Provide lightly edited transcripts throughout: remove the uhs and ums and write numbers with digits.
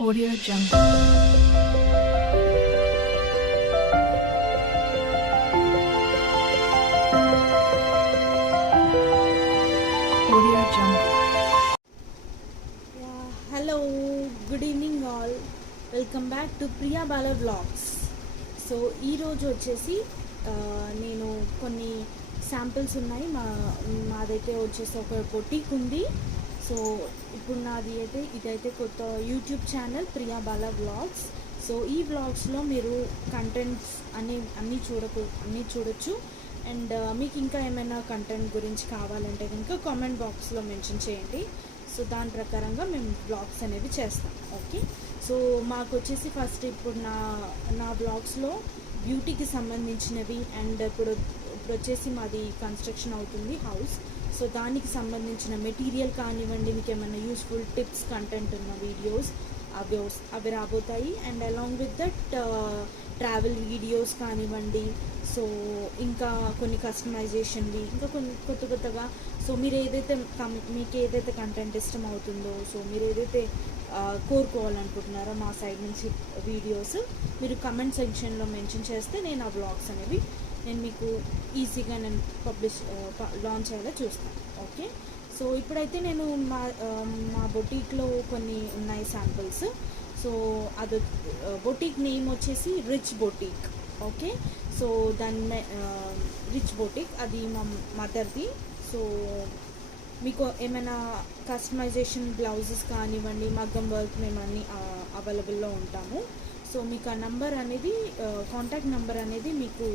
Audio Jungle. Audio Jungle. Hello, good evening all. Welcome back to Priya Bala vlogs. So ఈరోజు వచ్చేసి నేను కొన్ని samples ఉన్నాయి. మాదైతే వచ్చేసి ఒక బొటీక్ ఉంది. సో ఇప్పుడు ఇదైతే కొత్త యూట్యూబ్ ఛానల్ ప్రియా బాల వ్లాగ్స్. సో ఈ వ్లాగ్స్లో మీరు కంటెంట్స్ అన్నీ చూడొచ్చు. అండ్ మీకు ఇంకా ఏమైనా కంటెంట్ గురించి కావాలంటే కనుక కామెంట్ బాక్స్లో మెన్షన్ చేయండి. సో దాని ప్రకారంగా మేము బ్లాగ్స్ అనేవి చేస్తాం. ఓకే, సో మాకు వచ్చేసి ఫస్ట్ ఇప్పుడు నా బ్లాగ్స్లో బ్యూటీకి సంబంధించినవి అండ్ ఇప్పుడు వచ్చేసి మాది కన్స్ట్రక్షన్ అవుతుంది హౌస్. సో దానికి సంబంధించిన మెటీరియల్ కానివ్వండి, మీకు ఏమైనా యూస్ఫుల్ టిప్స్ కంటెంట్ ఉన్న వీడియోస్ అవి రాబోతాయి. And along with that travel videos కానివ్వండి, సో ఇంకా కొన్ని కస్టమైజేషన్వి, ఇంకా కొన్ని కొత్తగా. సో మీకు ఏదైతే కంటెంట్ ఇష్టం అవుతుందో, సో మీరు ఏదైతే కోరుకోవాలనుకుంటున్నారో మా సైడ్ నుంచి వీడియోస్ మీరు కమెంట్ సెక్షన్లో మెన్షన్ చేస్తే నేను ఆ వ్లాగ్స్ అనేవి మీకు ఈజీగా లాంచ్ అయ్యేలా చూస్తాను. ఓకే, సో ఇప్పుడైతే నేను మా బొటీక్లో కొన్ని ఉన్నాయి శాంపిల్స్. సో అది బొటీక్ నేమ్ వచ్చేసి రిచ్ బొటీక్. ఓకే, సో దాని రిచ్ బొటీక్ అది మా మదర్ది. సో మీకు ఏమైనా కస్టమైజేషన్ బ్లౌజెస్ కానివ్వండి, మగ్గం వర్క్ మేము అన్నీ అవైలబుల్లో ఉంటాము. సో మీకు ఆ నంబర్ అనేది కాంటాక్ట్ నెంబర్ అనేది మీకు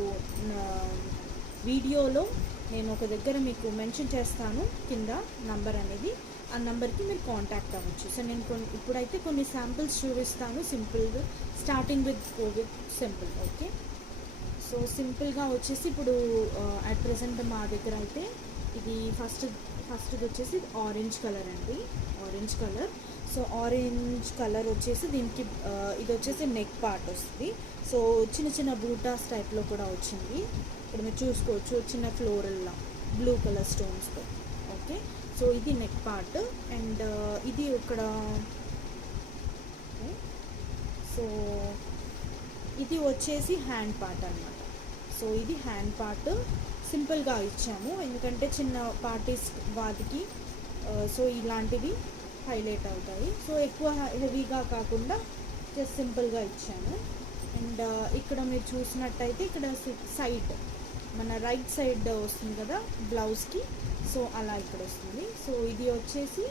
వీడియోలో నేను ఒక దగ్గర మీకు మెన్షన్ చేస్తాను కింద నంబర్ అనేది. ఆ నెంబర్కి మీరు కాంటాక్ట్ అవ్వచ్చు. సో నేను ఇప్పుడైతే కొన్ని శాంపిల్స్ చూపిస్తాను సింపుల్గా, starting with simple. Okay, so సింపుల్గా వచ్చేసి ఇప్పుడు అట్ ప్రెసెంట్ మా దగ్గర అయితే ఇది ఫస్ట్ వచ్చేసి ఆరెంజ్ కలర్ అండి, orange colour. So orange colour వచ్చేసి దీనికి ఇది వచ్చేసి నెక్ పార్ట్ వస్తుంది. సో చిన్న బూటాస్ టైప్లో కూడా వచ్చింది. ఇక్కడ మీరు చూసుకోవచ్చు, చిన్న ఫ్లోరల్లా బ్లూ కలర్ స్టోన్స్తో. ఓకే, సో ఇది నెక్ పార్ట్. అండ్ ఇది ఇక్కడ సో ఇది వచ్చేసి హ్యాండ్ పార్ట్ అన్నమాట. సో ఇది హ్యాండ్ పార్ట్ సింపుల్గా ఇచ్చాము, ఎందుకంటే చిన్న పార్టీస్ వాటికి సో ఇలాంటివి హైలైట్ అవుతాయి. సో ఎక్కువ హెవీగా కాకుండా జస్ట్ సింపుల్గా ఇచ్చాను. అండ్ ఇక్కడ మీరు చూసినట్టయితే ఇక్కడ సైడ్ మన రైట్ సైడ్ వస్తుంది కదా బ్లౌజ్కి, సో అలా ఇక్కడ వస్తుంది. సో ఇది వచ్చేసి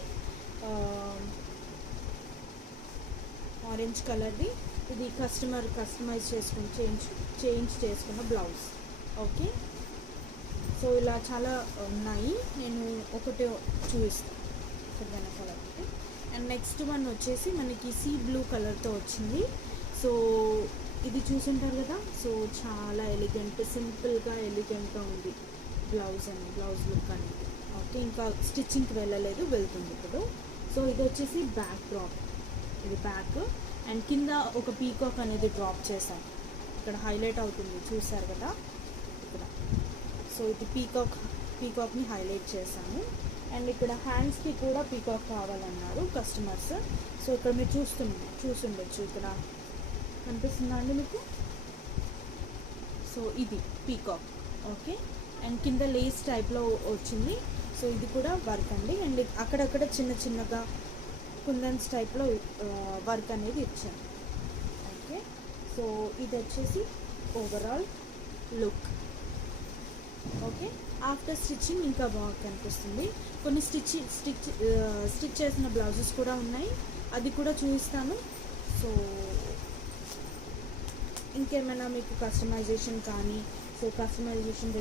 ఆరెంజ్ కలర్ది. ఇది కస్టమైజ్ చేంజ్ చేసుకున్న బ్లౌజ్. ఓకే, సో ఇలా చాలా ఉన్నాయి, నేను ఒకటే చూపిస్తాను కలర్. అండ్ నెక్స్ట్ వన్ వచ్చేసి మనకి సీ బ్లూ కలర్తో వచ్చింది. సో ఇది చూసుంటారు కదా, సో చాలా సింపుల్గా ఎలిగెంట్గా ఉంది బ్లౌజ్ లుక్ అనేది. ఓకే, ఇంకా స్టిచ్చింగ్కి వెళ్తుంది ఇప్పుడు. సో ఇది వచ్చేసి బ్యాక్ డ్రాప్, ఇది బ్యాక్. అండ్ కింద ఒక పీకాక్ అనేది డ్రాప్ చేశాను, ఇక్కడ హైలైట్ అవుతుంది చూసారు కదా ఇక్కడ. సో ఇది పీకాక్ని హైలైట్ చేశాను. అండ్ ఇక్కడ హ్యాండ్స్కి కూడా పీకాక్ కావాలన్నారు కస్టమర్స్. సో ఇక్కడ మీరు చూసుండొచ్చు, ఇక్కడ కనిపిస్తుందా అండి మీకు? సో ఇది పీకాక్. ఓకే, అండ్ కింద లేస్ టైప్లో వచ్చింది. సో ఇది కూడా వర్క్ అండి. అండ్ అక్కడక్కడ చిన్నగా కుందన్స్ టైప్లో వర్క్ అనేది ఇచ్చాను. ఓకే, సో ఇది వచ్చేసి overall look. Okay, after stitching ఇంకా బాగా కనిపిస్తుంది. కొన్ని స్టిచ్ చేసిన బ్లౌజెస్ కూడా ఉన్నాయి, అది కూడా చూపిస్తాను. సో ఇంకేమైనా మీకు కస్టమైజేషన్ కానీ, సో కస్టమైజేషన్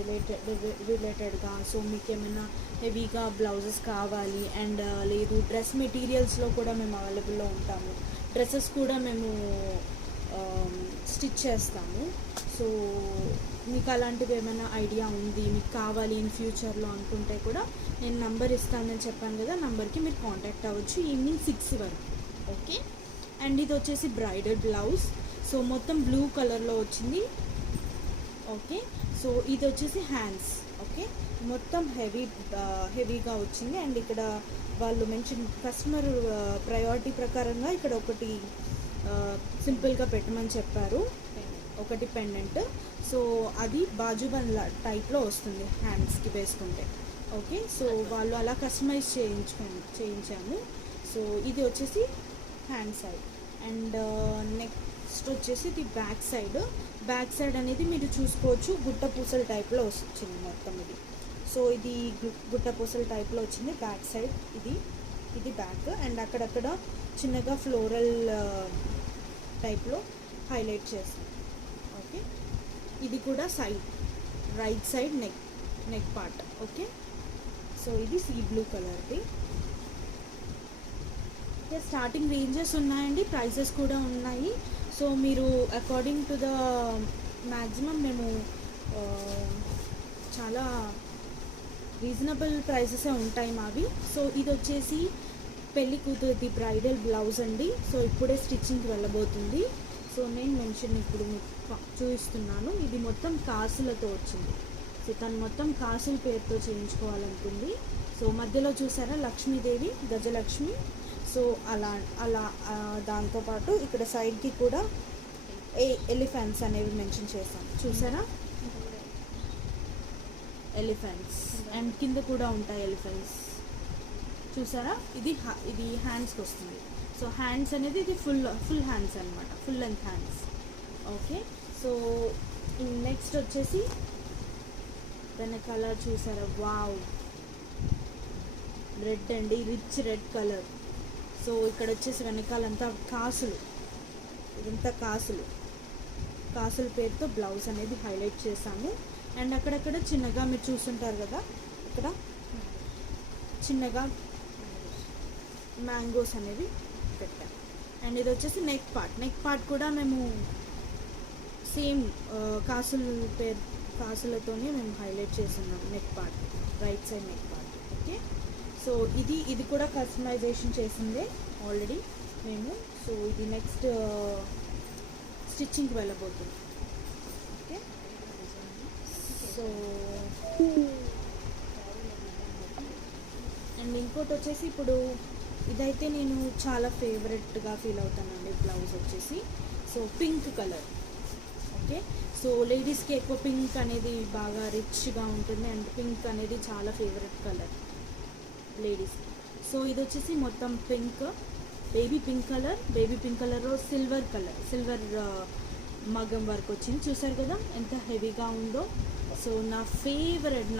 రిలేటెడ్గా సో మీకు ఏమైనా హెవీగా బ్లౌజెస్ కావాలి అండ్ లేదు డ్రెస్ మెటీరియల్స్లో కూడా మేము అవైలబుల్లో ఉంటాము. డ్రెస్సెస్ కూడా మేము స్టిచ్ చేస్తాము. సో మీకు అలాంటివి ఏమైనా ఐడియా ఉంది, మీకు కావాలి ఇన్ ఫ్యూచర్లో అనుకుంటే కూడా నేను నంబర్ ఇస్తానని చెప్పాను కదా, నంబర్కి మీరు కాంటాక్ట్ అవ్వచ్చు ఈవినింగ్ 6 వరకు. ఓకే, అండ్ ఇది వచ్చేసి బ్రైడల్ బ్లౌజ్. సో మొత్తం బ్లూ కలర్లో వచ్చింది. ఓకే, సో ఇది వచ్చేసి హ్యాండ్స్. ఓకే, మొత్తం హెవీగా వచ్చింది. అండ్ ఇక్కడ వాళ్ళు మెన్షన్ కస్టమర్ ప్రయారిటీ ప్రకారంగా ఇక్కడ ఒకటి సింపుల్గా పెట్టమని చెప్పారు, ఒకటి పెండెంట్. సో అది బాజుబన్ టైప్లో వస్తుంది హ్యాండ్స్కి వేసుకుంటే. ఓకే, సో వాళ్ళు అలా కస్టమైజ్ చేయించాము. సో ఇది వచ్చేసి హ్యాండ్ సైడ్. అండ్ నెక్స్ట్ వచ్చేసి ఇది బ్యాక్ సైడ్ అనేది మీరు చూసుకోవచ్చు, గుట్ట పూసల టైప్లో వచ్చింది మొత్తం ఇది. సో ఇది గుట్ట పూసల టైప్లో వచ్చింది బ్యాక్ సైడ్. ఇది బ్యాక్. అండ్ అక్కడక్కడ చిన్నగా ఫ్లోరల్ టైప్లో హైలైట్ చేస్తాం. ఓకే, ఇది కూడా right side neck part. Okay, so ఇది సీ బ్లూ కలర్ది. స్టార్టింగ్ రేంజెస్ ఉన్నాయండి, ప్రైజెస్ కూడా ఉన్నాయి. సో మీరు అకార్డింగ్ టు ద మ్యాక్సిమం మేము చాలా రీజనబుల్ ప్రైసెసే ఉంటాయి మావి. సో ఇది వచ్చేసి పెళ్లి కూతురుది బ్రైడల్ బ్లౌజ్ అండి. సో ఇప్పుడే స్టిచ్చింగ్కి వెళ్ళబోతుంది. సో నేను మెన్షన్ ఇప్పుడు మీకు చూపిస్తున్నాను. ఇది మొత్తం కాసులతో వచ్చింది. సో తను మొత్తం కాసుల పేరుతో చేయించుకోవాలనుకుంది. సో మధ్యలో చూసారా లక్ష్మీదేవి, గజలక్ష్మి. సో అలా దాంతోపాటు ఇక్కడ సైడ్కి కూడా ఎలిఫెంట్స్ అనేవి మెన్షన్ చేశాం, చూసారా, ఎలిఫెంట్స్. అండ్ కింద కూడా ఉంటాయి ఎలిఫెంట్స్, చూసారా. ఇది హ్యాండ్స్కి వస్తుంది. సో హ్యాండ్స్ అనేది ఇది ఫుల్ హ్యాండ్స్ అనమాట, full length hands. Okay, so next వచ్చేసి వెనకాల చూసారా, వావ్, రెడ్ అండి, రిచ్ రెడ్ కలర్. సో ఇక్కడ వచ్చేసి వెనకాలంతా ఇదంతా కాసుల పేరుతో బ్లౌజ్ అనేది హైలైట్ చేశాము. అండ్ అక్కడక్కడ చిన్నగా మీరు చూస్తుంటారు కదా, ఇక్కడ చిన్నగా మ్యాంగోస్ అనేవి పెట్టాము. అండ్ ఇది వచ్చేసి నెక్ పార్ట్ కూడా మేము సేమ్ కాసులతోనే మేము హైలైట్ చేస్తున్నాం neck part, right side neck part. Okay, so ఇది కూడా కస్టమైజేషన్ చేసిందే ఆల్రెడీ మేము. సో ఇది నెక్స్ట్ స్టిచ్చింగ్కి వెళ్ళబోతుంది. ఓకే, సో అండ్ ఇంకోటి వచ్చేసి ఇప్పుడు ఇదైతే నేను చాలా ఫేవరెట్గా ఫీల్ అవుతానండి. బ్లౌజ్ వచ్చేసి so pink colour. Okay, so లేడీస్కి ఎక్కువ పింక్ అనేది బాగా రిచ్గా ఉంటుంది. అండ్ పింక్ అనేది చాలా ఫేవరెట్ కలర్ లేడీస్కి. సో ఇది వచ్చేసి మొత్తం పింక్, బేబీ పింక్ కలర్లో సిల్వర్ మగ్గం వర్క్ వచ్చింది. చూసారు కదా ఎంత హెవీగా ఉందో. సో నా favourite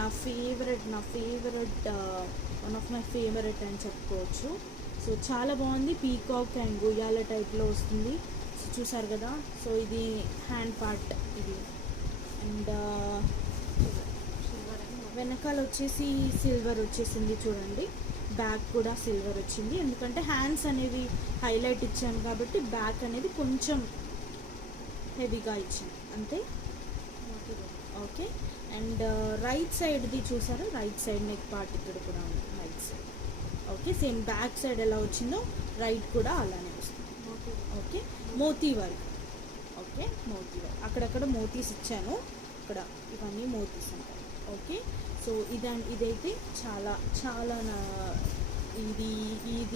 one of my favourite అని చెప్పుకోవచ్చు. సో చాలా బాగుంది, పీకాక్ అండ్ గుయాల టైప్లో వస్తుంది. సో చూసారు కదా. సో ఇది హ్యాండ్ పార్ట్ ఇది. అండ్ వెనకాల వచ్చేసి సిల్వర్ వచ్చేసింది చూడండి. బ్యాక్ కూడా సిల్వర్ వచ్చింది, ఎందుకంటే హ్యాండ్స్ అనేవి హైలైట్ ఇచ్చాను కాబట్టి బ్యాక్ అనేది కొంచెం హెవీగా ఇచ్చింది అంతే. ఓకే, అండ్ రైట్ సైడ్ది చూసారా, రైట్ సైడ్ నెక్ పార్ట్ ఇక్కడ కూడా ఉంది right side. Okay, same back side ఎలా వచ్చిందో రైట్ కూడా అలానే వస్తుంది. Okay, moti work. Okay, moti work అక్కడక్కడ మోతీస్ ఇచ్చాను, ఇక్కడ ఇవన్నీ మోతీస్ ఉంటాయి. ఓకే, సో ఇదైతే చాలా ఇది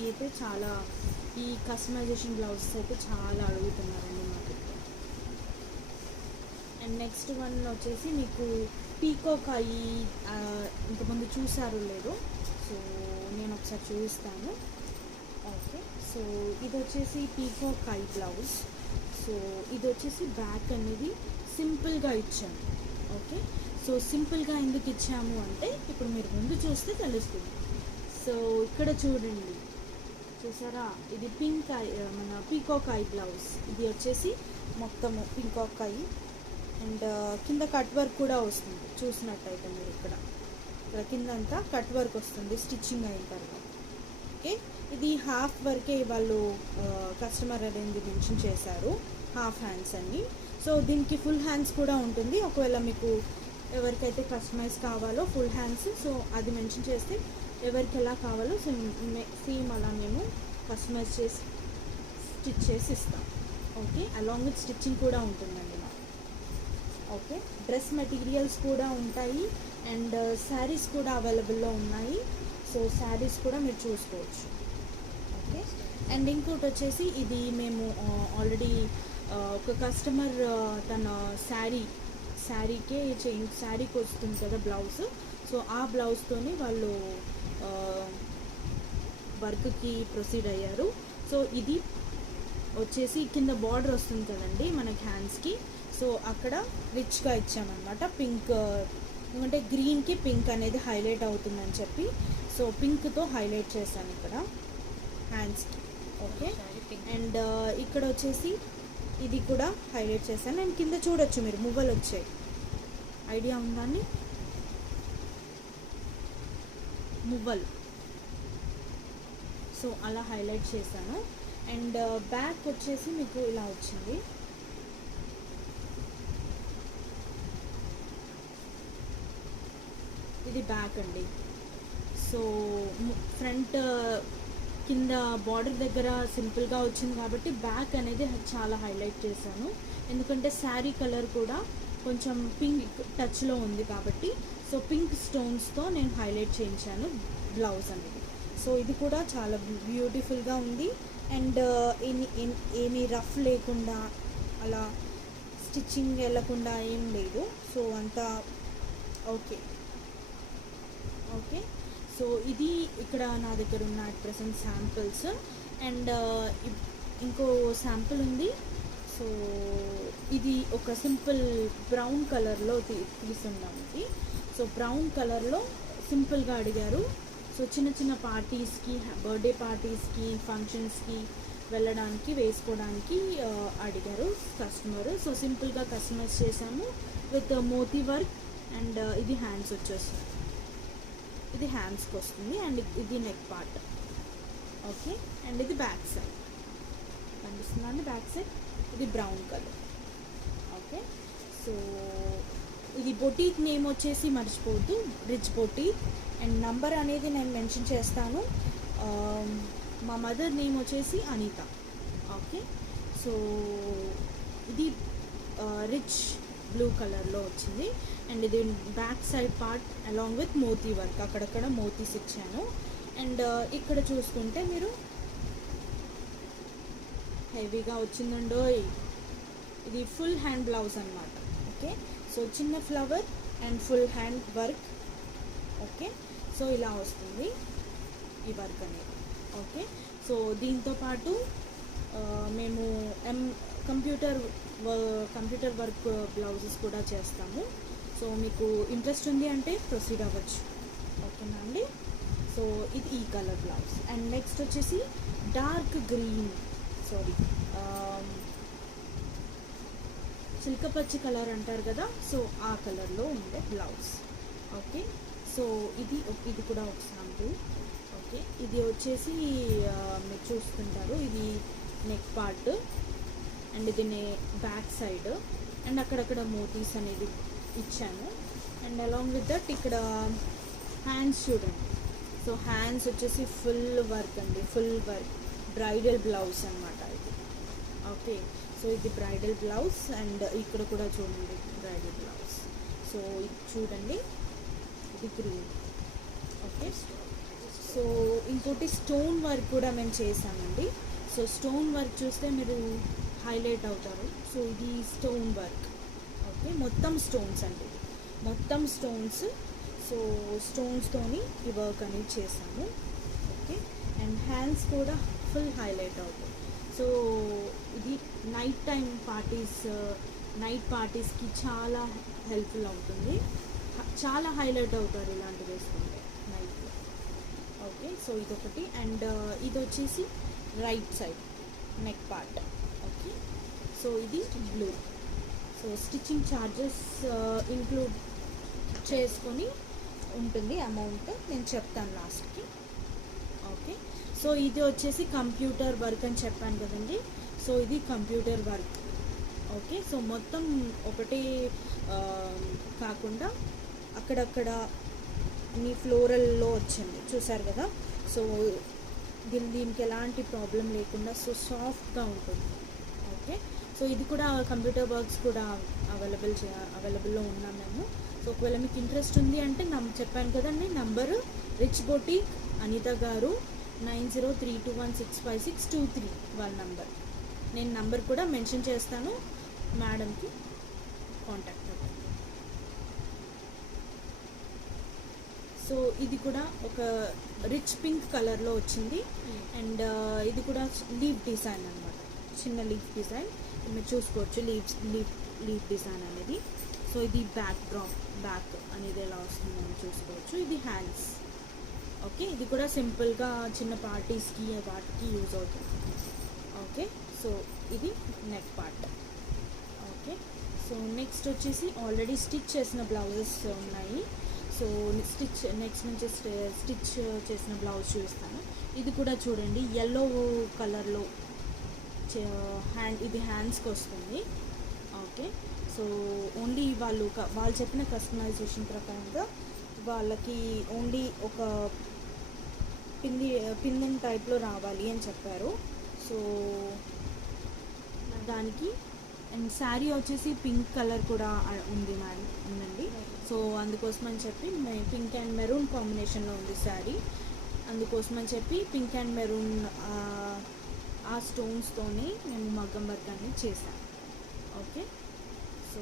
అయితే చాలా, ఈ కస్టమైజేషన్ బ్లౌజెస్ అయితే చాలా అడుగుతున్నారండి మార్కెట్లో. అండ్ నెక్స్ట్ వన్ వచ్చేసి మీకు పీకాక్ అయ్యి ఇంతకుముందు చూసారో లేదో, సో నేను ఒకసారి చూపిస్తాను. ఓకే, సో ఇది వచ్చేసి పీకాక్ ఐ బ్లౌజ్. సో ఇది వచ్చేసి బ్యాక్ అనేది సింపుల్గా ఇచ్చాను. ఓకే, సో సింపుల్గా ఎందుకు ఇచ్చాము అంటే ఇప్పుడు మీరు ముందు చూస్తే తెలుస్తుంది. సో ఇక్కడ చూడండి, చూసారా, ఇది మన పీకాక్ ఐ బ్లౌజ్. ఇది వచ్చేసి మొత్తము పీకాక్ ఐ. అండ్ కింద కట్ వర్క్ కూడా వస్తుంది, చూసినట్టయితే మీరు ఇక్కడ కిందంతా కట్ వర్క్ వస్తుంది స్టిచ్చింగ్ అయిన తర్వాత. ఓకే, ఇది హాఫ్ వర్కే వాళ్ళు కస్టమర్ అనేది మెన్షన్ చేశారు, హాఫ్ హ్యాండ్స్ అన్ని. సో దీనికి ఫుల్ హ్యాండ్స్ కూడా ఉంటుంది, ఒకవేళ మీకు ఎవరికైతే కస్టమైజ్ కావాలో ఫుల్ హ్యాండ్స్, సో అది మెన్షన్ చేస్తే ఎవరికి ఎలా కావాలో సేమ్ అలా మేము కస్టమైజ్ చేసి స్టిచ్ చేసి ఇస్తాం. ఓకే, అలాంగ్ విత్ స్టిచ్చింగ్ కూడా ఉంటుందండి మాకు. ఓకే, డ్రెస్ మెటీరియల్స్ కూడా ఉంటాయి. అండ్ శారీస్ కూడా అవైలబుల్లో ఉన్నాయి. సో శారీస్ కూడా మీరు చూసుకోవచ్చు. ఓకే, అండ్ ఇంకోటి వచ్చేసి ఇది మేము ఆల్రెడీ ఒక కస్టమర్ తన శారీకి శారీకి వస్తుంది కదా బ్లౌజ్. సో ఆ బ్లౌజ్తోని వాళ్ళు వర్క్కి ప్రొసీడ్ అయ్యారు. సో ఇది వచ్చేసి కింద బార్డర్ వస్తుంది కదండి మనకి హ్యాండ్స్కి. సో అక్కడ రిచ్గా ఇచ్చామన్నమాట. పింక్ ఎందుకంటే గ్రీన్కి పింక్ అనేది హైలైట్ అవుతుందని చెప్పి సో పింక్తో హైలైట్ చేశాను ఇక్కడ హ్యాండ్స్కి. ఓకే, అండ్ ఇక్కడ వచ్చేసి ఇది కూడా హైలైట్ చేశాను. అండ్ కింద చూడొచ్చు మీరు మువ్వలు వచ్చాయి, ఐడియా ఉందండి మువ్వలు. సో అలా హైలైట్ చేశాను. అండ్ బ్యాక్ వచ్చేసి మీకు ఇలా వచ్చింది. ఇది బ్యాక్ అండి. సో ఫ్రంట్ కింద బార్డర్ దగ్గర సింపుల్గా వచ్చింది కాబట్టి బ్యాక్ అనేది చాలా హైలైట్ చేశాను. ఎందుకంటే శారీ కలర్ కూడా కొంచెం పింక్ టచ్లో ఉంది కాబట్టి సో పింక్ స్టోన్స్తో నేను హైలైట్ చేయించాను బ్లౌజ్ అనేది. సో ఇది కూడా చాలా బ్యూటిఫుల్గా ఉంది. అండ్ ఏమీ రఫ్ లేకుండా అలా స్టిచ్చింగ్ వెళ్ళకుండా ఏం లేదు. సో అంతా ఓకే. ఓకే, సో ఇది ఇక్కడ నా దగ్గర ఉన్న అట్ ప్రెసెంట్ శాంపిల్స్. అండ్ ఇంకో శాంపిల్ ఉంది. సో ఇది ఒక సింపుల్ బ్రౌన్ కలర్లో తీసుకున్నాం ఇది. సో బ్రౌన్ కలర్లో సింపుల్గా అడిగారు. సో చిన్న చిన్న పార్టీస్కి, బర్త్డే పార్టీస్కి, ఫంక్షన్స్కి వెళ్ళడానికి వేసుకోవడానికి అడిగారు కస్టమర్. సో సింపుల్గా కస్టమైజ్ చేసాము విత్ మోతీ వర్క్. అండ్ ఇది హ్యాండ్స్ వచ్చేస్తుంది, ఇది హ్యాండ్స్కి వస్తుంది. అండ్ ఇది నెక్ పార్ట్. ఓకే, అండ్ ఇది బ్యాక్ సైడ్ కనిపిస్తుందండి. బ్యాక్ సైడ్ ఇది బ్రౌన్ కలర్. ఓకే, సో ఇది బొటీక్ నేమ్ వచ్చేసి మర్చిపోవద్దు, రిచ్ బొటీక్. అండ్ నంబర్ అనేది నేను మెన్షన్ చేస్తాను. మా మదర్ నేమ్ వచ్చేసి అనిత. ఓకే, సో ఇది రిచ్ బ్లూ కలర్లో వచ్చింది. అండ్ ఇది back side part along with moti work, అక్కడక్కడ మోతీస్ ఇచ్చాను. అండ్ ఇక్కడ చూసుకుంటే మీరు హెవీగా వచ్చిందండో. ఇది ఫుల్ హ్యాండ్ బ్లౌజ్ అన్నమాట. ఓకే, సో చిన్న flower and full hand work. Okay, so ఇలా వస్తుంది ఈ వర్క్ అనేది. ఓకే, సో దీంతో పాటు మేము కంప్యూటర్ వర్క్ బ్లౌజెస్ కూడా చేస్తాము. సో మీకు ఇంట్రెస్ట్ ఉంది అంటే ప్రొసీడ్ అవ్వచ్చు. ఓకేనా అండి. సో ఇది ఈ కలర్ బ్లౌజ్. అండ్ నెక్స్ట్ వచ్చేసి డార్క్ గ్రీన్, చిలకపచ్చి కలర్ అంటారు కదా, సో ఆ కలర్లో ఉండే బ్లౌజ్. ఓకే, సో ఇది కూడా ఒక శాంపుల్. ఓకే, ఇది వచ్చేసి మీరు చూస్తుంటారు, ఇది నెక్ పార్ట్ అండ్ ఇది బ్యాక్ సైడ్. అండ్ అక్కడక్కడ మోతీస్ అనేది ఇచ్చాను. అండ్ అలాంగ్ విత్ దట్ ఇక్కడ హ్యాండ్స్ చూడండి. సో హ్యాండ్స్ వచ్చేసి ఫుల్ వర్క్ అండి, ఫుల్ వర్క్ బ్రైడల్ బ్లౌజ్ అనమాట ఇది. ఓకే, సో ఇది బ్రైడల్ బ్లౌజ్. అండ్ ఇక్కడ కూడా చూడండి బ్రైడల్ బ్లౌజ్. సో ఇది చూడండి, ఇది గ్రీన్. ఓకే, సో ఇంకోటి స్టోన్ వర్క్ కూడా మేము చేసామండి. సో స్టోన్ వర్క్ చూస్తే మీరు హైలైట్ అవుతారు. సో ఇది స్టోన్ వర్క్. ఓకే, మొత్తం స్టోన్స్ అండి, మొత్తం స్టోన్స్. సో స్టోన్స్తోని ఈ వర్క్ అనేది చేసాము. ఓకే, అండ్ హ్యాండ్స్ కూడా ఫుల్ హైలైట్ అవుతాయి. సో ఇది నైట్ టైం పార్టీస్కి చాలా హెల్ప్ఫుల్ అవుతుంది. చాలా హైలైట్ అవుతారు ఇలాంటివి వేసుకుంటే నైట్లో. ఓకే, సో ఇదొకటి. అండ్ ఇది వచ్చేసి right side neck part. Okay, so ఇది blue. So stitching charges include చేసుకొని ఉంటుంది అమౌంట్, నేను చెప్తాను లాస్ట్కి. ఓకే, సో ఇది వచ్చేసి కంప్యూటర్ వర్క్ అని చెప్పాను కదండి. సో ఇది కంప్యూటర్ వర్క్. ఓకే, సో మొత్తం ఒకటే కాకుండా అక్కడక్కడ మీ ఫ్లోరల్లో వచ్చింది చూసారు కదా. సో దీనికి ఎలాంటి ప్రాబ్లం లేకుండా సో సాఫ్ట్గా ఉంటుంది. ఓకే, సో ఇది కూడా కంప్యూటర్ వర్క్స్ కూడా అవైలబుల్లో ఉన్నాం మేము. సో ఒకవేళ మీకు ఇంట్రెస్ట్ ఉంది అంటే చెప్పాను కదండి నంబరు రిచ్ బొటిక్ అనిత గారు 9032165623 వాళ్ళ నంబర్. నేను నంబర్ కూడా మెన్షన్ చేస్తాను, మేడంకి కాంటాక్ట్ అవ్వండి. సో ఇది కూడా ఒక రిచ్ పింక్ కలర్లో వచ్చింది. అండ్ ఇది కూడా లీఫ్ డిజైన్ అనమాట, చిన్న లీఫ్ డిజైన్ మీరు చూసుకోవచ్చు. లీఫ్ డిజైన్ అనేది. సో ఇది బ్యాక్ అనేది ఎలా వస్తుందని చూసుకోవచ్చు. ఇది హ్యాండ్స్. ఓకే, ఇది కూడా సింపుల్గా చిన్న పార్టీస్కి వాటికి యూజ్ అవుతుంది. ఓకే, సో ఇది neck part. Okay, so next వచ్చేసి ఆల్రెడీ స్టిచ్ చేసిన బ్లౌజెస్ ఉన్నాయి. సో నెక్స్ట్ నుంచి స్టిచ్ చేసిన బ్లౌజ్ చూపిస్తాను. ఇది కూడా చూడండి, ఎల్లో కలర్లో ఇది హ్యాండ్స్కి వస్తుంది. ఓకే, సో ఓన్లీ వాళ్ళు చెప్పిన కస్టమైజేషన్ ప్రకారంగా వాళ్ళకి ఓన్లీ ఒక పిందెన్ టైప్లో రావాలి అని చెప్పారు. సో దానికి అండ్ శారీ వచ్చేసి పింక్ కలర్ కూడా ఉందండి. సో అందుకోసం అని చెప్పి పింక్ అండ్ మెరూన్ కాంబినేషన్లో ఉంది శారీ. అందుకోసం అని చెప్పి పింక్ అండ్ మెరూన్ ఆ స్టోన్స్తోని మేము మగ్గం వర్క్ అనేది చేసాం. ఓకే, సో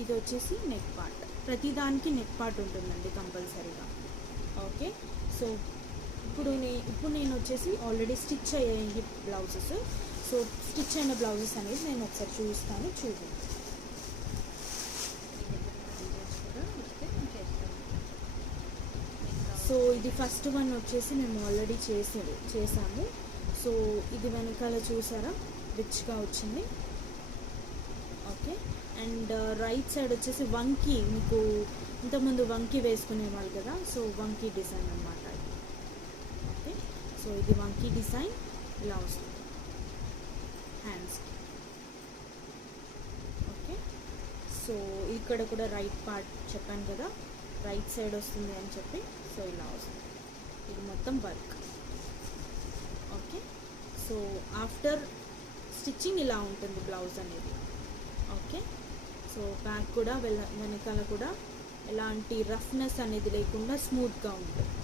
ఇది వచ్చేసి నెక్ పార్ట్. ప్రతిదానికి నెక్ పార్ట్ ఉంటుందండి కంపల్సరీగా. ఓకే, సో ఇప్పుడు నేను వచ్చేసి ఆల్రెడీ స్టిచ్ అయ్యాయి బ్లౌజెస్. సో స్టిచ్ అయిన బ్లౌజెస్ అనేది నేను ఒకసారి చూపిస్తాను, చూడండి. సో ఇది ఫస్ట్ వన్ వచ్చేసి మేము ఆల్రెడీ చేసాము. సో ఇది వెనకాల చూసారా, రిచ్గా వచ్చింది. ఓకే, అండ్ రైట్ సైడ్ వచ్చేసి వంకీ, మీకు ఇంతకుముందు వంకీ వేసుకునేవాళ్ళు కదా, సో వంకీ డిజైన్ అన్నమాట. ఓకే, సో ఇది వంకీ డిజైన్ ఇలా వస్తుంది హ్యాండ్స్కి. ఓకే, సో ఇక్కడ కూడా రైట్ పార్ట్ చెప్పాను కదా, రైట్ సైడ్ వస్తుంది అని చెప్పి. సో ఇలా వస్తుంది, ఇది మొత్తం work. Okay, so after stitching ఇలా ఉంటుంది బ్లౌజ్ అనేది. ఓకే, సో బ్యాక్ కూడా వెనకాల కూడా ఎలాంటి రఫ్నెస్ అనేది లేకుండా స్మూత్గా ఉంటుంది.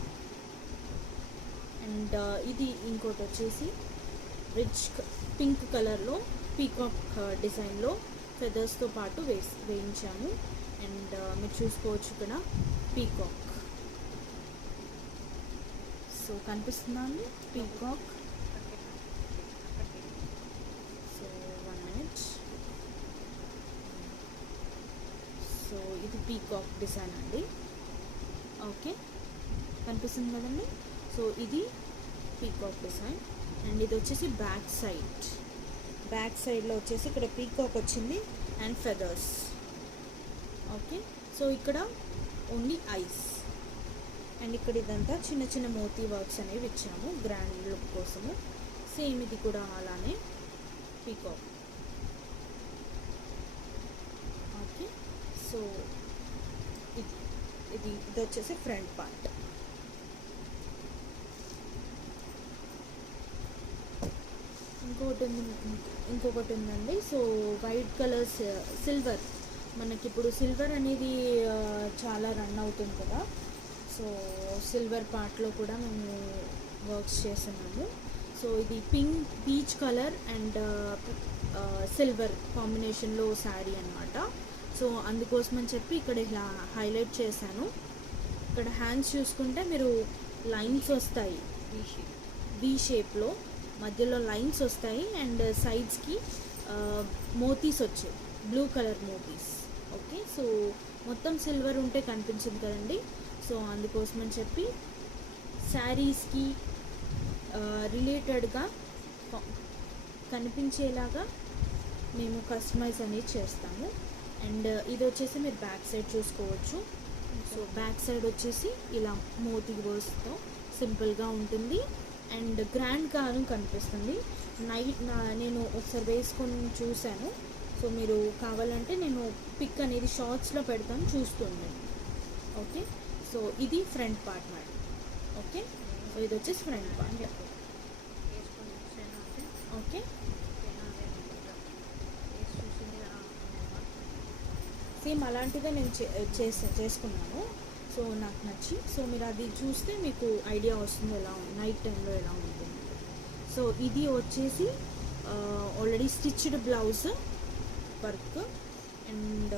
అండ్ ఇది ఇంకోటి వచ్చేసి రిచ్ పింక్ కలర్లో పీకాక్ డిజైన్లో ఫెదర్స్తో పాటు వేయించాము. అండ్ మీరు చూసుకోవచ్చు ఇక్కడ పీకాక్. సో కనిపిస్తుందా అండి పీకాక్? So 1 minute. సో ఇది పీకాక్ డిజైన్ అండి. ఓకే, కనిపిస్తుంది కదండి. సో ఇది పీకాక్ డిజైన్. అండ్ ఇది వచ్చేసి బ్యాక్ సైడ్లో వచ్చేసి ఇక్కడ పీకాక్ వచ్చింది అండ్ ఫెదర్స్. ఓకే, సో ఇక్కడ ఓన్లీ ఐస్. అండ్ ఇక్కడ ఇదంతా చిన్న చిన్న మోతీ వర్క్స్ అనేవి ఇచ్చాము గ్రాండ్ లుక్ కోసము. సేమ్ ఇది కూడా అలానే పీకాక్. ఓకే, సో ఇది వచ్చేసి ఫ్రంట్ పార్ట్. ఇంకొకటి ఉందండి. సో వైట్ కలర్స్ సిల్వర్, మనకి ఇప్పుడు సిల్వర్ అనేది చాలా రన్ అవుతుంది కదా. సో సిల్వర్ పార్ట్లో కూడా మేము వర్క్స్ చేస్తున్నాము. సో ఇది పీచ్ కలర్ అండ్ సిల్వర్ కాంబినేషన్లో శారీ అన్నమాట. సో అందుకోసం అని చెప్పి ఇక్కడ ఇలా హైలైట్ చేశాను. ఇక్కడ హ్యాండ్స్ చూసుకుంటే మీరు లైన్స్ వస్తాయి, వి షేప్లో మధ్యలో లైన్స్ వస్తాయి. అండ్ సైడ్స్కి మోతీస్ వచ్చాయి, బ్లూ కలర్ మోతీస్. ఓకే, సో మొత్తం సిల్వర్ ఉంటే కనిపించింది కదండి. సో అందుకోసం అని చెప్పి శారీస్కి రిలేటెడ్గా కనిపించేలాగా మేము కస్టమైజ్ అనేది చేస్తాము. అండ్ ఇది వచ్చేసి మీరు బ్యాక్ సైడ్ చూసుకోవచ్చు. సో బ్యాక్ సైడ్ వచ్చేసి ఇలా మోతీ వర్క్స్తో సింపుల్గా ఉంటుంది అండ్ గ్రాండ్గా కనిపిస్తుంది. నేను ఒకసారి వేసుకొని చూశాను. సో మీరు కావాలంటే నేను పిక్ అనేది షార్ట్స్లో పెడతాను, చూస్తుంది. ఓకే, సో ఇది front part madam. Okay, so ఇది వచ్చేసి ఫ్రంట్ పార్ట్. ఓకే, సేమ్ అలాంటిదే నేను చేసుకున్నాను. సో నాకు నచ్చి, సో మీరు అది చూస్తే మీకు ఐడియా వస్తుంది ఎలా నైట్ టైంలో ఎలా ఉంటుంది. సో ఇది వచ్చేసి already stitched blouse work and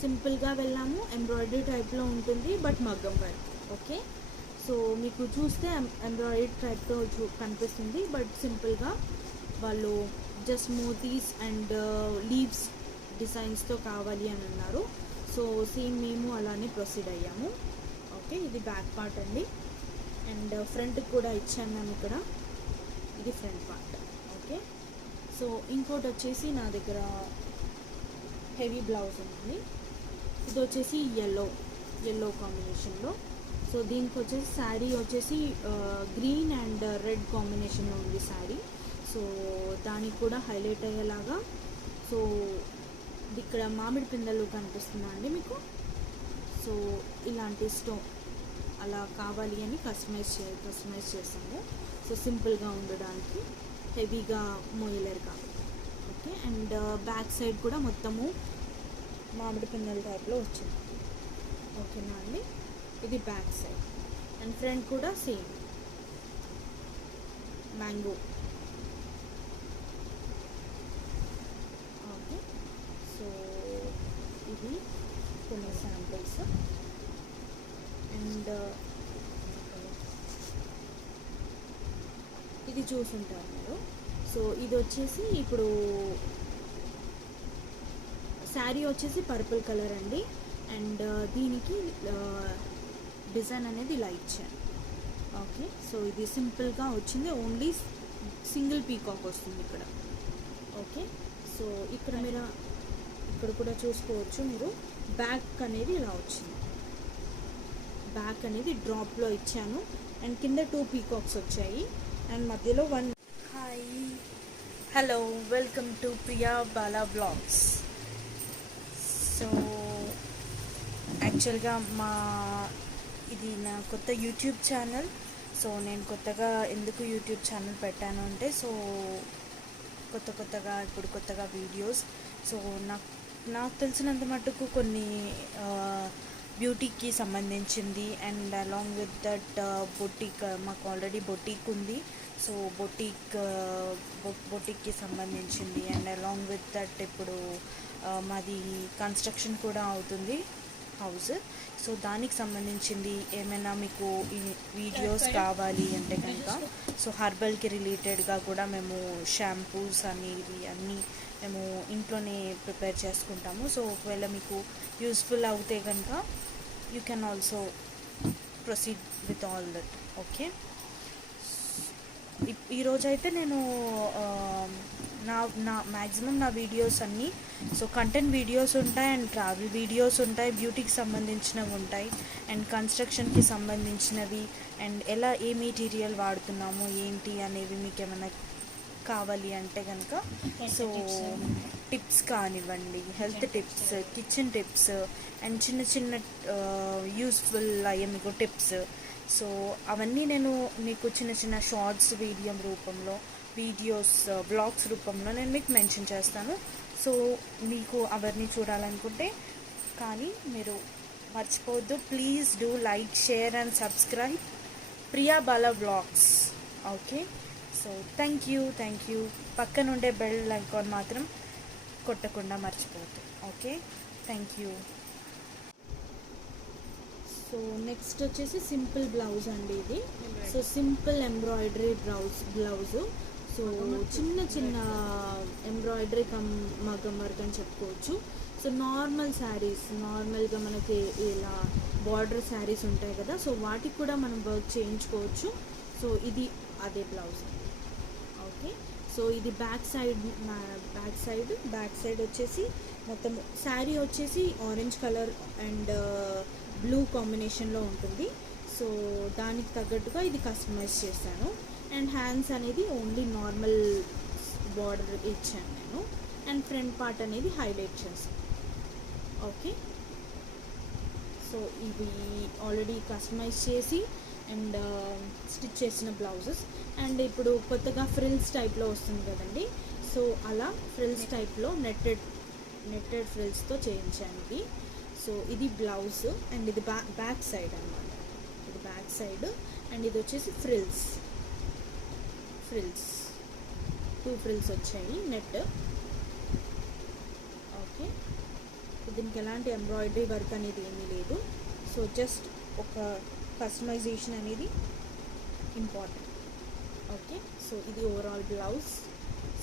సింపుల్గా వెళ్ళాము. ఎంబ్రాయిడరీ టైప్లో ఉంటుంది బట్ మగ్గం వర్క్. ఓకే, సో మీకు చూస్తే ఎంబ్రాయిడరీ టైప్తో కనిపిస్తుంది బట్ సింపుల్గా వాళ్ళు జస్ట్ మోతీస్ అండ్ లీవ్స్ డిజైన్స్తో కావాలి అని అన్నారు. సో సేమ్ మేము అలానే ప్రొసీడ్ అయ్యాము. ఓకే, ఇది బ్యాక్ పార్ట్ అండి అండ్ ఫ్రంట్కి కూడా ఇచ్చాను మేము ఇక్కడ. ఇది ఫ్రంట్ పార్ట్. ఓకే, సో ఇంకోటి వచ్చేసి నా దగ్గర హెవీ బ్లౌజ్ ఉంది. ఇది వచ్చేసి ఎల్లో కాంబినేషన్లో. సో దీనికి వచ్చేసి శారీ వచ్చేసి గ్రీన్ అండ్ రెడ్ కాంబినేషన్లో ఉంది శారీ. సో దానికి కూడా హైలైట్ అయ్యేలాగా సో ఇక్కడ మామిడి పిందెలు కనిపిస్తుందా అండి మీకు? సో ఇలాంటి స్టోన్ అలా కావాలి అని కస్టమైజ్ చేసాము. సో సింపుల్గా ఉండడానికి, హెవీగా మోయలేరు కాబట్టి. ఓకే, అండ్ బ్యాక్ సైడ్ కూడా మొత్తము మామిడి పిందెల టైప్లో వచ్చింది. ఓకేనా అండి, ఇది బ్యాక్ సైడ్. అండ్ ఫ్రంట్ కూడా సేమ్ మ్యాంగో. ఓకే, సో ఇది కొన్ని శాంపిల్స్. అండ్ ఇది చూసుంటారు మీరు. సో ఇది వచ్చేసి ఇప్పుడు శారీ వచ్చేసి పర్పుల్ కలర్ అండి అండ్ దీనికి డిజైన్ అనేది ఇలా ఇచ్చాను. ఓకే, సో ఇది సింపుల్గా వచ్చింది, ఓన్లీ సింగిల్ పీకాక్ వస్తుంది ఇక్కడ. ఓకే, సో ఇక్కడ మీరు ఇక్కడ కూడా చూసుకోవచ్చు మీరు. బ్యాక్ అనేది ఇలా వచ్చింది, బ్యాక్ అనేది డ్రాప్లో ఇచ్చాను అండ్ కింద 2 పీకాక్స్ వచ్చాయి అండ్ మధ్యలో 1. Hi, hello, welcome to Priya Bala blogs. So యాక్చువల్గా ఇది నా కొత్త యూట్యూబ్ ఛానల్. సో నేను కొత్తగా ఎందుకు యూట్యూబ్ ఛానల్ పెట్టాను అంటే, సో కొత్తగా వీడియోస్. సో నాకు తెలిసినంత మటుకు కొన్ని బ్యూటీకి సంబంధించింది and along with that boutique, మాకు ఆల్రెడీ బొటిక్ ఉంది. సో బొటిక్కి సంబంధించింది అండ్ అలాంగ్ విత్ దట్ ఇప్పుడు మాది కన్స్ట్రక్షన్ కూడా అవుతుంది హౌస్. సో దానికి సంబంధించింది ఏమైనా మీకు ఈ వీడియోస్ కావాలి అంటే కనుక, సో హర్బల్కి రిలేటెడ్గా కూడా మేము షాంపూస్ అనేవి అన్నీ మేము ఇంట్లోనే ప్రిపేర్ చేసుకుంటాము. సో ఒకవేళ మీకు యూస్ఫుల్ అవుతే కనుక you can also proceed with all that. Okay, ఈరోజైతే నేను నా మ్యాక్సిమం నా వీడియోస్ అన్నీ సో కంటెంట్ వీడియోస్ ఉంటాయి అండ్ ట్రావెల్ వీడియోస్ ఉంటాయి, బ్యూటీకి సంబంధించినవి ఉంటాయి అండ్ కన్స్ట్రక్షన్కి సంబంధించినవి అండ్ ఎలా ఏ మెటీరియల్ వాడుతున్నాము ఏంటి అనేవి మీకు ఏమైనా కావాలి అంటే కనుక సో టిప్స్ కానివ్వండి, health tips, kitchen tips and చిన్న చిన్న యూస్ఫుల్ అయ్యే మీకు టిప్స్. సో అవన్నీ నేను మీకు చిన్న చిన్న షార్ట్స్ వీడియోస్ బ్లాగ్స్ రూపంలో నేను మీకు మెన్షన్ చేస్తాను. సో మీకు అవన్నీ చూడాలనుకుంటే కానీ మీరు మర్చిపోవద్దు, please do like, share and subscribe Priya Bala blogs. Okay, so thank you. పక్కనుండే బెల్ ఐకాన్ మాత్రం కొట్టకుండా మర్చిపోవద్దు. Okay, thank you. So next వచ్చేసి సింపుల్ బ్లౌజ్ అండి ఇది. So simple embroidery blouse. So చిన్న ఎంబ్రాయిడరీ మగ్గం వర్క్ అని చెప్పుకోవచ్చు. సో నార్మల్ శారీస్, నార్మల్గా మనకి ఇలా బార్డర్ శారీస్ ఉంటాయి కదా, సో వాటికి కూడా మనం వర్క్ చేయించుకోవచ్చు. సో ఇది అదే బ్లౌజ్. ఓకే, సో ఇది బ్యాక్ సైడ్ వచ్చేసి మొత్తం శారీ వచ్చేసి ఆరెంజ్ కలర్ అండ్ బ్లూ కాంబినేషన్లో ఉంటుంది. సో దానికి తగ్గట్టుగా ఇది కస్టమైజ్ చేశాను అండ్ హ్యాండ్స్ అనేది ఓన్లీ నార్మల్ బార్డర్ ఇచ్చాను నేను అండ్ ఫ్రంట్ పార్ట్ అనేది హైలైట్ చేశాను. ఓకే, సో ఇవి ఆల్రెడీ కస్టమైజ్ చేసి అండ్ స్టిచ్ చేసిన బ్లౌజెస్. అండ్ ఇప్పుడు కొత్తగా ఫ్రిల్స్ టైప్లో వస్తుంది కదండి, సో అలా ఫ్రిల్స్ టైప్లో నెట్టెడ్ నెట్టెడ్ ఫ్రిల్స్తో చేయించాను ఇది. సో ఇది బ్లౌజ్ అండ్ ఇది బ్యాక్ సైడ్ అనమాట. ఇది బ్యాక్ సైడ్ అండ్ ఇది వచ్చేసి ఫ్రిల్స్ 2 ఫ్రిల్స్ వచ్చాయి నెట్. ఓకే, దీనికి ఎలాంటి ఎంబ్రాయిడరీ వర్క్ అనేది ఏమీ లేదు. సో జస్ట్ ఒక కస్టమైజేషన్ అనేది ఇంపార్టెంట్. ఓకే, సో ఇది overall blouse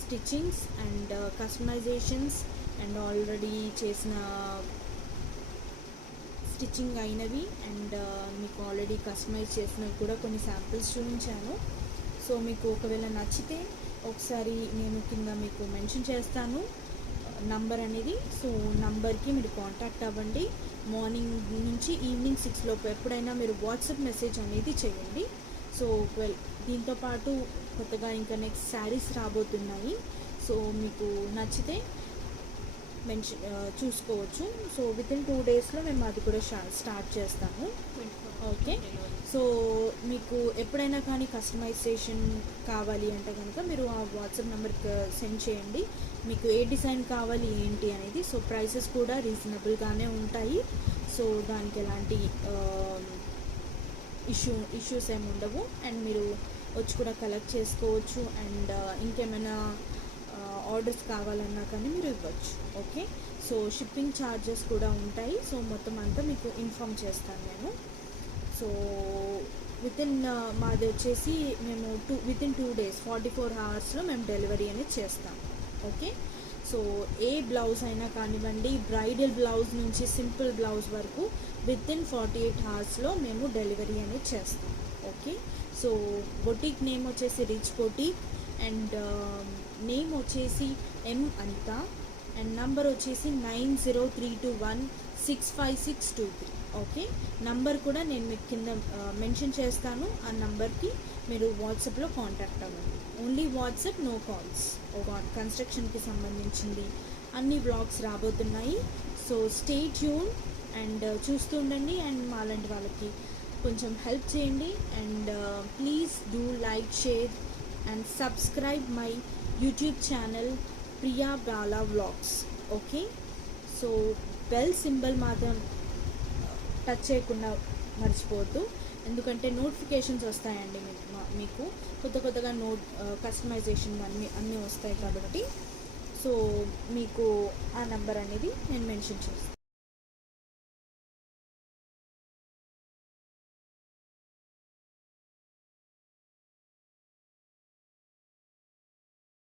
stitchings and customisations and already చేసిన స్టిచ్చింగ్ అయినవి అండ్ మీకు ఆల్రెడీ కస్టమైజ్ చేసినవి కూడా కొన్ని శాంపిల్స్ చూపించాను. సో మీకు ఒకవేళ నచ్చితే ఒకసారి నేను కింద మీకు మెన్షన్ చేస్తాను నంబర్ అనేది. సో నంబర్కి మీరు కాంటాక్ట్ అవ్వండి. మార్నింగ్ నుంచి ఈవినింగ్ 6 లోపు ఎప్పుడైనా మీరు వాట్సాప్ మెసేజ్ అనేది చేయండి. సో దీంతోపాటు కొత్తగా ఇంకా నెక్స్ట్ శారీస్ రాబోతున్నాయి. సో మీకు నచ్చితే చూసుకోవచ్చు. సో వితిన్ 2 డేస్లో మేము అది కూడా స్టార్ట్ చేస్తాము. ఓకే, సో మీకు ఎప్పుడైనా కానీ కస్టమైజేషన్ కావాలి అంటే కనుక మీరు ఆ వాట్సాప్ నెంబర్కి సెండ్ చేయండి. మీకు ఏ డిజైన్ కావాలి ఏంటి అనేది. సో ప్రైసెస్ కూడా రీజనబుల్గానే ఉంటాయి. సో దానికి ఎలాంటి ఇష్యూస్ ఏమి ఉండవు. అండ్ మీరు వచ్చి కూడా కలెక్ట్ చేసుకోవచ్చు. అండ్ ఇంకేమైనా ఆర్డర్స్ కావాలన్నా కానీ మీరు ఇవ్వచ్చు. ఓకే, సో షిప్పింగ్ ఛార్జెస్ కూడా ఉంటాయి. సో మొత్తం అంతా మీకు ఇన్ఫామ్ చేస్తాను నేను. సో మాది వచ్చేసి మేము వితిన్ 2 డేస్ 44 అవర్స్లో మేము డెలివరీ అనేది చేస్తాము. ఓకే, సో ఏ బ్లౌజ్ అయినా కానివ్వండి, బ్రైడల్ బ్లౌజ్ నుంచి సింపుల్ బ్లౌజ్ వరకు వితిన్ 48 అవర్స్లో మేము డెలివరీ అనేది చేస్తాం. ఓకే, సో బొటిక్ నేమ్ వచ్చేసి రిచ్ బొటిక్ అండ్ నేమ్ వచ్చేసి ఎం అనిత అండ్ నంబర్ వచ్చేసి 9032165623. ఓకే, నంబర్ కూడా నేను మీకు కింద మెన్షన్ చేస్తాను. ఆ నంబర్కి మీరు వాట్సాప్లో కాంటాక్ట్ అవ్వండి. Only WhatsApp, no calls. కన్స్ట్రక్షన్కి సంబంధించింది అన్ని వ్లాగ్స్ రాబోతున్నాయి. సో స్టే ట్యూన్ అండ్ చూస్తూ ఉండండి. అండ్ మాలాంటి వాళ్ళకి కొంచెం హెల్ప్ చేయండి. And please do like, share and subscribe my YouTube channel Priya Bala vlogs. Okay, so bell symbol మాత్రం టచ్ చేయకుండా మర్చిపోవద్దు. ఎందుకంటే నోటిఫికేషన్స్ వస్తాయండి మీకు కొత్తగా కస్టమైజేషన్ అన్నీ వస్తాయి కాబట్టి. సో మీకు ఆ నెంబర్ అనేది నేను మెన్షన్ చేస్తాను.